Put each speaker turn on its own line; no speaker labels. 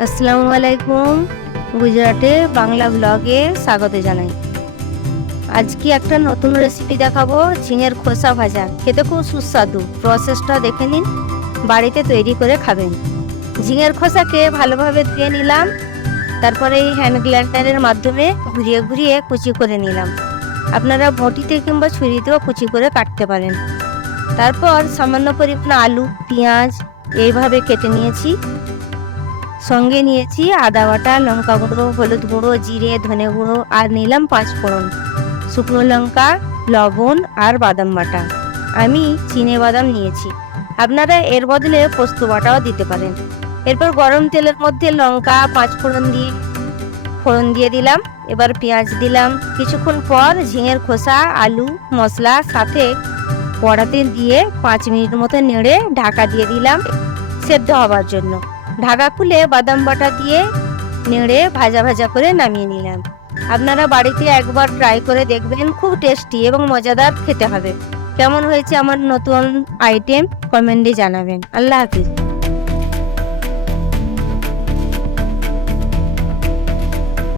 আসসালামু আলাইকুম। গুজরাটে বাংলা ব্লগে স্বাগত জানাই। আজকে একটা নতুন রেসিপি দেখাবো, ঝিঙের খোসা ভাজা। খেতে খুব সুস্বাদু। প্রসেসটা দেখে নিন। বাড়িতে তৈরি করে খাবেন। ঝিঙের খোসাকে ভালোভাবে ধুয়ে নিলাম। তারপরে এই হ্যান্ড গ্লাইন্ডারের মাধ্যমে ঘুরিয়ে ঘুরিয়ে কুচি করে নিলাম। আপনারা বটিতে কিংবা ছুরিতেও কুচি করে কাটতে পারেন। তারপর সামান্য পরিমাণ আলু, পেঁয়াজ, এইভাবে কেটে নিয়েছি। সঙ্গে নিয়েছি আদা বাটা, লঙ্কা গুঁড়ো, হলুদ গুঁড়ো, জিরে, ধনে গুঁড়ো আর নিলাম পাঁচ ফোড়ন শুকনো লঙ্কা, লবণ আর বাদাম বাটা। আমি চিনে বাদাম নিয়েছি। আপনারা এর বদলে পোস্ত বাটাও দিতে পারেন। এরপর গরম তেলের মধ্যে লঙ্কা পাঁচ ফোড়ন দিয়ে ফোড়ন দিয়ে দিলাম। এবার পেঁয়াজ দিলাম। কিছুক্ষণ পর ঝিঙের খোসা, আলু, মশলা সাথে কড়াতে দিয়ে পাঁচ মিনিট মতো নেড়ে ঢাকা দিয়ে দিলাম সেদ্ধ হবার জন্য। ঢাকা খুলে বাদাম বাটা দিয়ে নেড়ে ভাজা ভাজা করে নামিয়ে নিলাম। আপনারা বাড়িতে একবার ট্রাই করে দেখবেন, খুব টেস্টি এবং মজাদার খেতে হবে। কেমন হয়েছে আমার নতুন আইটেম কমেন্টে জানাবেন। আল্লাহ হাফিজ।